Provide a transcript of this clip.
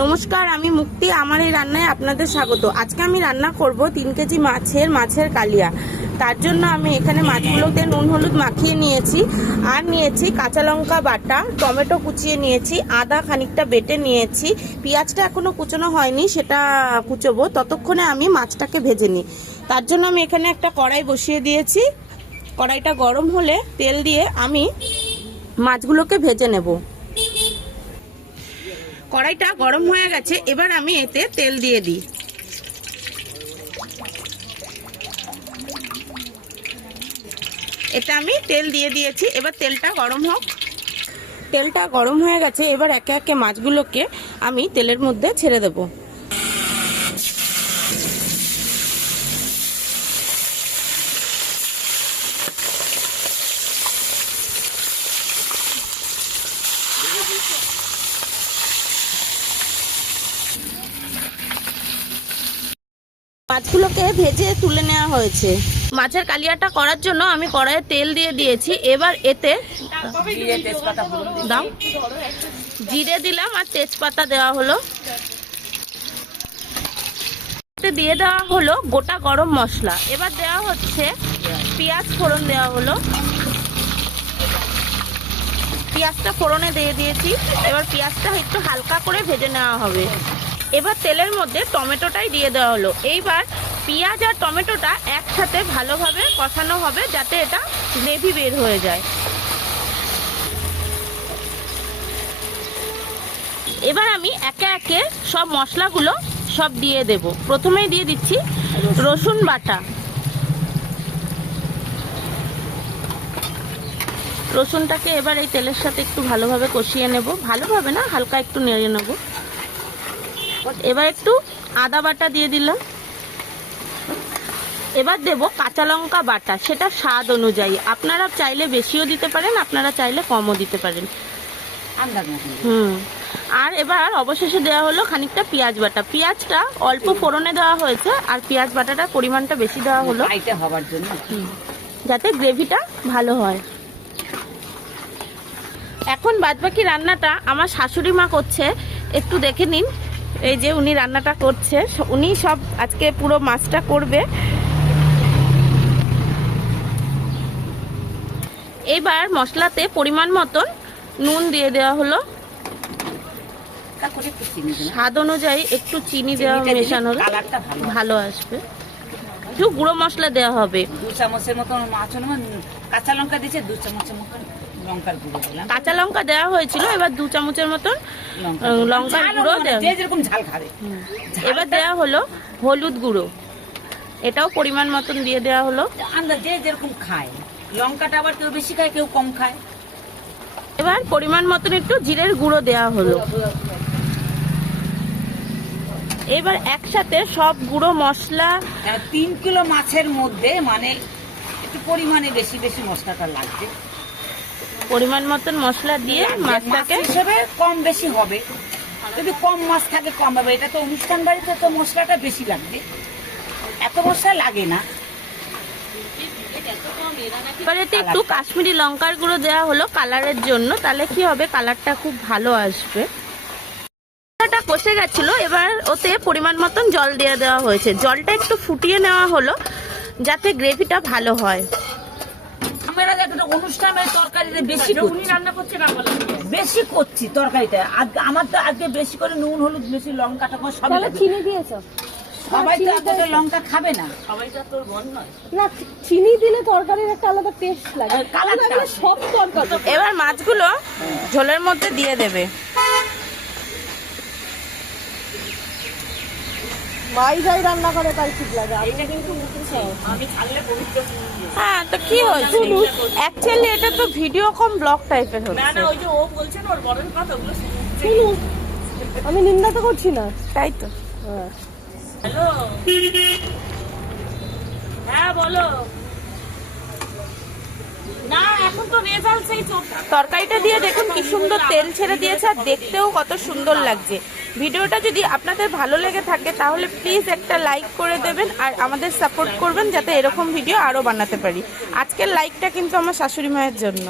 নমস্কার, আমি মুক্তি। আমার এই রান্নায় আপনাদের স্বাগত। আজকে আমি রান্না করব 3 কেজি মাছের কালিয়া। তার জন্য আমি এখানে মাছগুলোতে নুন হলুদ মাখিয়ে নিয়েছি, আর নিয়েছি কাঁচা লঙ্কা বাটা, টমেটো কুচিয়ে নিয়েছি, আদা খানিকটা বেটে নিয়েছি, পেঁয়াজটা এখনো কুচোনো হয়নি, সেটা কুচোবো। ততক্ষণে আমি মাছটাকে ভেজে নিই। তার জন্য আমি এখানে একটা কড়াই বসিয়ে দিয়েছি। কড়াইটা গরম হলে তেল দিয়ে আমি মাছগুলোকে ভেজে নেব। কড়াইটা গরম হয়ে গেছে, এবার আমি এতে তেল দিয়ে দিই। এটা আমি তেল দিয়ে দিয়েছি, এবার তেলটা গরম হোক। তেলটা গরম হয়ে গেছে, এবার একে একে মাছগুলোকে আমি তেলের মধ্যে ছেড়ে দেব। মাছগুলোকে ভেজে তুলে নেওয়া হয়েছে। মাছের কালিয়াটা করার জন্য আমি কড়াইয়ে তেল দিয়ে দিয়েছি। এবার এতে দাও, জিরে দিলাম আর তেজপাতা দেওয়া হলো। দিয়ে দেওয়া হলো গোটা গরম মশলা। এবার দেওয়া হচ্ছে পেঁয়াজ, ফোড়ন দেওয়া হলো। পেঁয়াজটা ফোড়নে দিয়ে দিয়েছি। এবার পেঁয়াজটা একটু হালকা করে ভেজে নেওয়া হবে। এবার তেলের মধ্যে টমেটোটাই দিয়ে দেওয়া হলো। এইবার পেঁয়াজ আর টমেটোটা একসাথে ভালোভাবে কষানো হবে, যাতে এটা গ্রেভি বের হয়ে যায়। এবার আমি একে একে সব মশলাগুলো সব দিয়ে দেব। প্রথমেই দিয়ে দিচ্ছি রসুন বাটা। রসুনটাকে এবার এই তেলের সাথে একটু ভালোভাবে কষিয়ে নেব। ভালোভাবে না, হালকা একটু নেড়ে নেব। এবার একটু আদা বাটা দিয়ে দিলাম। এবার দেব কাঁচা লঙ্কা বাটা, সেটা স্বাদ অনুযায়ী। আপনারা চাইলে বেশিও দিতে পারেন, আপনারা চাইলে কমও দিতে পারেন। আর এবার অবশেষে দেওয়া হলো খানিকটা পেঁয়াজ বাটা। পেঁয়াজটা অল্প ফোড়নে দেওয়া হয়েছে, আর পেঁয়াজ বাটাটার পরিমাণটা বেশি দেওয়া হলো হবার জন্য, যাতে গ্রেভিটা ভালো হয়। এখন বাদবাকি রান্নাটা আমার শাশুড়ি মা করছে, একটু দেখে নিন। এই যে উনি রান্নাটা করছে, উনি সব আজকে পুরো মাছটা করবে। এবার মশলাতে পরিমাণ মতন নুন দিয়ে দেওয়া হলো। স্বাদ অনুযায়ী একটু চিনি দেওয়া মেশানো হলো, ভালো আসবে। একটু গুঁড়ো মশলা দেওয়া হবে 2 চামচের মতন। কাঁচা লঙ্কা দিয়েছে 2 চামচের মতন লঙ্কার গুঁড়ো দিলাম। কাঁচা লঙ্কা দেওয়া হয়েছিল, এবার 2 চামচের মতন লঙ্কার গুঁড়ো দেওয়া। যে যেরকম ঝাল খাবে। এবার দেওয়া হলো হলুদ গুঁড়ো, এটাও পরিমাণ মতন দিয়ে দেওয়া হলো। যে যেরকম খায়, লঙ্কাটা আবার কেউ বেশি খায়, কেউ কম খায়। এবার পরিমাণ মতন একটু জিরের গুঁড়ো দেওয়া হলো। এবার একসাথে সব গুঁড়ো মশলা, 3 কিলো মাছের মধ্যে মানে একটু পরিমাণে বেশি বেশি মশলাটা লাগবে। পরিমাণ মতন মশলা দিয়ে মাছটাকে হিসেবে কম বেশি হবে। যদি কম মাছ থাকে কম হবে। এটা তো অনুষ্ঠান বাড়িতে তো মশলাটা বেশি লাগবে, এত মশলা লাগে না। এবার এতে একটু কাশ্মীরি লঙ্কার গুঁড়ো দেওয়া হলো কালারের জন্য, তাহলে কি হবে, কালারটা খুব ভালো আসবে। মশলাটা কষে গেছিল, এবার ওতে পরিমাণ মতন জল দিয়ে দেওয়া হয়েছে। জলটা একটু ফুটিয়ে নেওয়া হলো, যাতে গ্রেভিটা ভালো হয়। আমরা অনুষ্ঠানের তরকারিতে বেশি বেশি করছি তরকারিটা। আমার তো আজকে বেশি করে নুন হলুদ বেশি, লঙ্কাটা সব চিনি দিয়েছ। সবাই তো এতটা লঙ্কা খাবে না, সবাই তো তোর মন নয় না। চিনি দিলে তরকারির একটা আলাদা টেস্ট লাগে। সব তরকারি এবার মাছগুলো ঝোলের মধ্যে দিয়ে দেবে। মাই যাই রান্না করে তাই ঠিক লাগে। হ্যাঁ, তো কি হয়েছে, অ্যাকচুয়ালি এটা তো ভিডিও কম ব্লগ টাইপের হচ্ছে। শুনুন, আমি নিন্দা তো করছি না, তাই তো। হ্যালো, হ্যাঁ বলো না। এখন তো রেজাল্ট সেই তরকারিটা দিয়ে দেখুন কি সুন্দর তেল ছেড়ে দিয়েছে, আর দেখতেও কত সুন্দর লাগছে। ভিডিওটা যদি আপনাদের ভালো লেগে থাকে তাহলে প্লিজ একটা লাইক করে দেবেন, আর আমাদের সাপোর্ট করবেন, যাতে এরকম ভিডিও আরও বানাতে পারি। আজকের লাইকটা কিন্তু আমার শাশুড়ি মায়ের জন্য।